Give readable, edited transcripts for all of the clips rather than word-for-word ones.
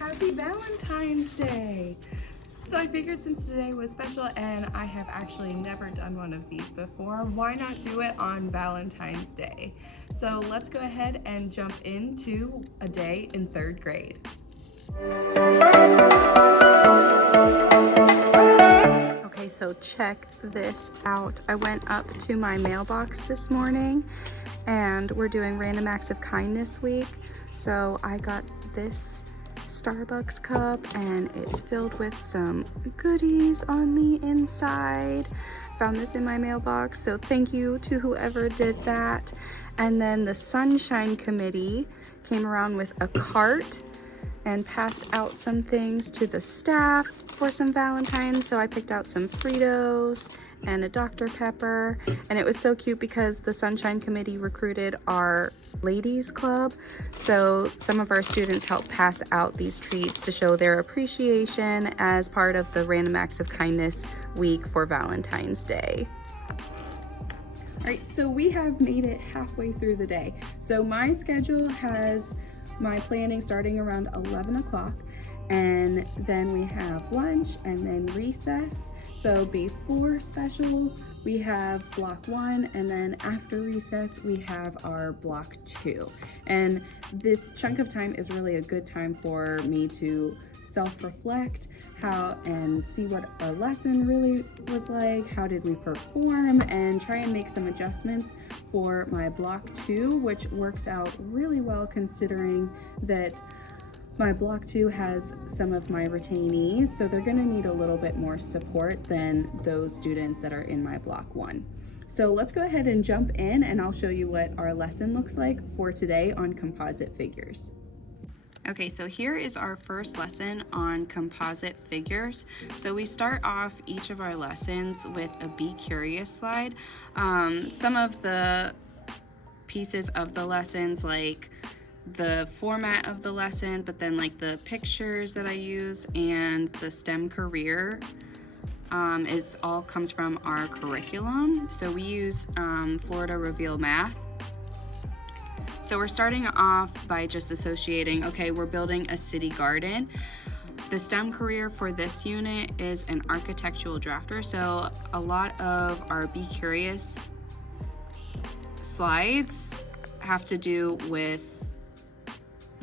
Happy Valentine's Day! So I figured since today was special and I have actually never done one of these before, why not do it on Valentine's Day? So let's go ahead and jump into a day in 3rd grade. Okay, so check this out. I went up to my mailbox this morning and we're doing Random Acts of Kindness week. So I got this Starbucks cup and it's filled with some goodies on the inside. Found this in my mailbox, so thank you to whoever did that. And then the Sunshine Committee came around with a cart and passed out some things to the staff for some Valentines. So I picked out some Fritos and a Dr. Pepper, and it was so cute because the Sunshine Committee recruited our ladies club, so some of our students helped pass out these treats to show their appreciation as part of the Random Acts of Kindness week for Valentine's Day. All right, so we have made it halfway through the day. So my schedule has my planning starting around 11 o'clock, and then we have lunch and then recess. So before specials, we have block 1, and then after recess, we have our block 2. And this chunk of time is really a good time for me to self-reflect and see what our lesson really was like, how did we perform, and try and make some adjustments for my block 2, which works out really well considering that my block 2 has some of my retainees, so they're gonna need a little bit more support than those students that are in my block 1. So let's go ahead and jump in and I'll show you what our lesson looks like for today on composite figures. Okay, so here is our first lesson on composite figures. So we start off each of our lessons with a Be Curious slide. Some of the pieces of the lessons, like the format of the lesson, but then like the pictures that I use and the STEM career all comes from our curriculum. So we use Florida Reveal Math. So we're starting off by just associating, okay, we're building a city garden. The STEM career for this unit is an architectural drafter. So a lot of our Be Curious slides have to do with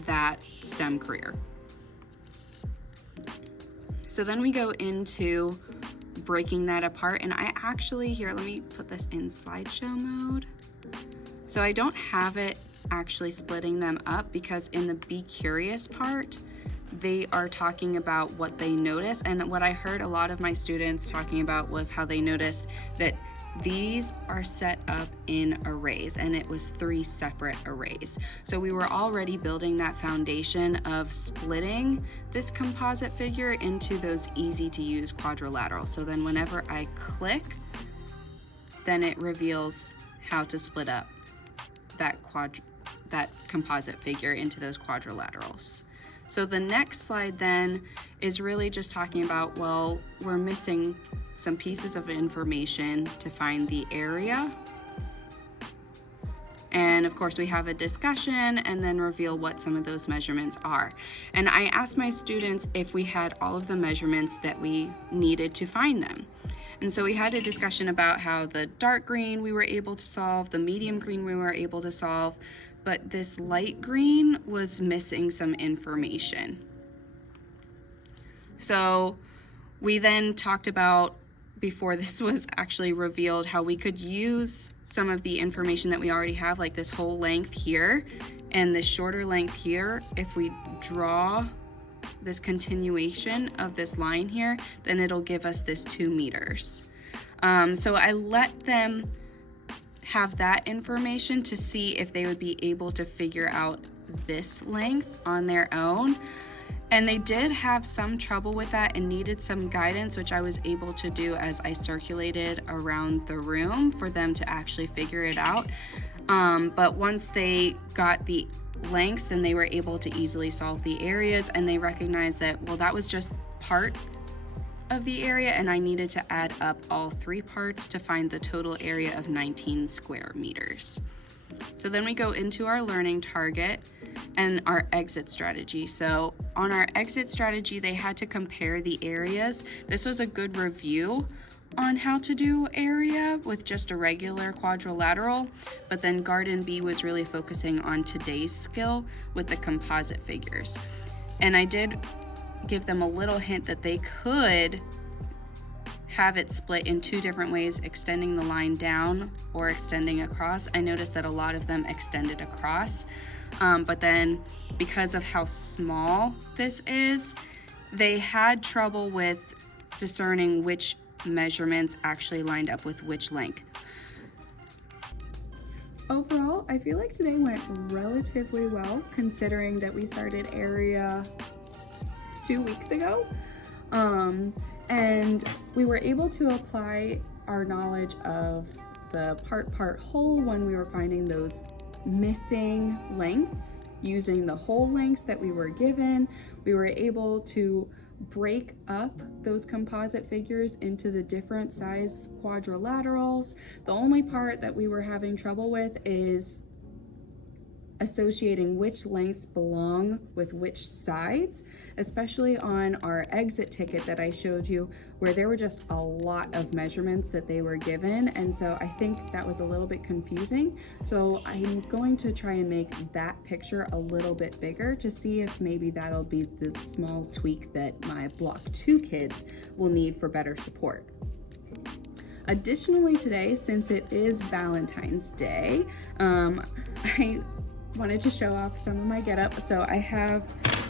that STEM career. So then we go into breaking that apart, and I actually, here, let me put this in slideshow mode. So I don't have it actually splitting them up because in the Be Curious part, they are talking about what they notice, and what I heard a lot of my students talking about was how they noticed that these are set up in arrays, and it was 3 separate arrays. So we were already building that foundation of splitting this composite figure into those easy to use quadrilaterals. So then whenever I click, then it reveals how to split up that composite figure into those quadrilaterals. So the next slide then is really just talking about, well, we're missing some pieces of information to find the area. And of course we have a discussion and then reveal what some of those measurements are. And I asked my students if we had all of the measurements that we needed to find them. And so we had a discussion about how the dark green we were able to solve, the medium green we were able to solve, but this light green was missing some information. So we then talked about, before this was actually revealed, how we could use some of the information that we already have, like this whole length here and this shorter length here. If we draw this continuation of this line here, then it'll give us this 2 meters. So I let them have that information to see if they would be able to figure out this length on their own. And they did have some trouble with that and needed some guidance, which I was able to do as I circulated around the room for them to actually figure it out. But once they got the lengths, then they were able to easily solve the areas, and they recognized that, well, that was just part of the area and I needed to add up all 3 parts to find the total area of 19 square meters. So then we go into our learning target and our exit strategy. So on our exit strategy, they had to compare the areas. This was a good review on how to do area with just a regular quadrilateral, but then Garden B was really focusing on today's skill with the composite figures. And I did give them a little hint that they could have it split in two different ways, extending the line down or extending across. I noticed that a lot of them extended across, but then because of how small this is, they had trouble with discerning which measurements actually lined up with which length. Overall, I feel like today went relatively well considering that we started area 2 weeks ago. And we were able to apply our knowledge of the part whole when we were finding those missing lengths using the whole lengths that we were given. We were able to break up those composite figures into the different size quadrilaterals. The only part that we were having trouble with is associating which lengths belong with which sides, especially on our exit ticket that I showed you, where there were just a lot of measurements that they were given, and so I think that was a little bit confusing. So I'm going to try and make that picture a little bit bigger to see if maybe that'll be the small tweak that my Block 2 kids will need for better support. Additionally today, since it is Valentine's Day, I wanted to show off some of my getup. So I have,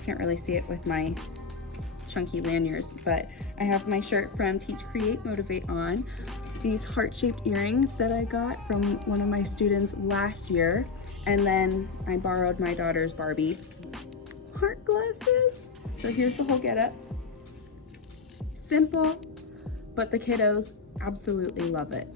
can't really see it with my chunky lanyards, but I have my shirt from Teach, Create, Motivate on, these heart-shaped earrings that I got from one of my students last year, and then I borrowed my daughter's Barbie heart glasses. So here's the whole getup. Simple, but the kiddos absolutely love it.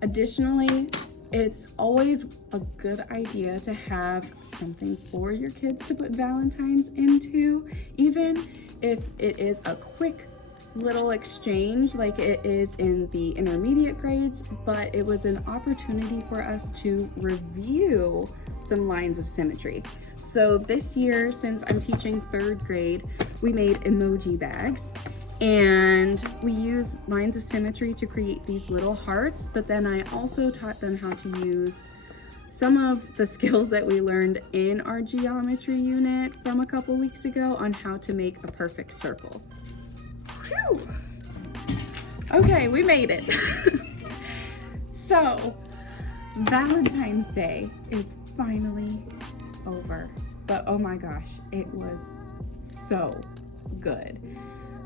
Additionally, it's always a good idea to have something for your kids to put Valentines into, even if it is a quick little exchange like it is in the intermediate grades, but it was an opportunity for us to review some lines of symmetry. So this year, since I'm teaching 3rd grade, we made emoji bags. And we use lines of symmetry to create these little hearts, but then I also taught them how to use some of the skills that we learned in our geometry unit from a couple weeks ago on how to make a perfect circle. Whew. Okay, we made it. So, Valentine's Day is finally over, but oh my gosh, it was so good.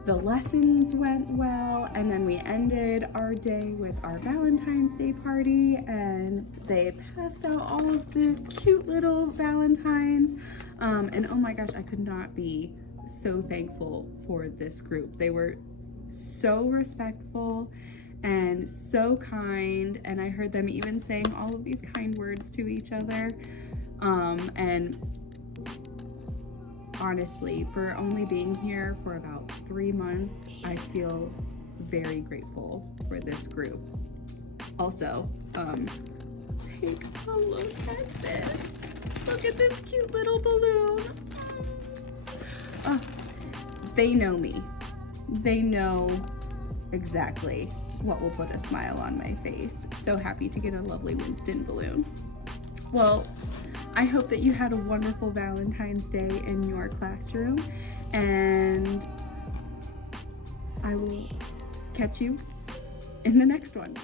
The lessons went well, and then we ended our day with our Valentine's Day party, and they passed out all of the cute little Valentines. And oh my gosh, I could not be so thankful for this group. They were so respectful and so kind, and I heard them even saying all of these kind words to each other. And honestly, for only being here for about 3 months, I feel very grateful for this group. Also, take a look at this. Look at this cute little balloon. They know me. They know exactly what will put a smile on my face. So happy to get a lovely Winston balloon. Well, I hope that you had a wonderful Valentine's Day in your classroom, and I will catch you in the next one.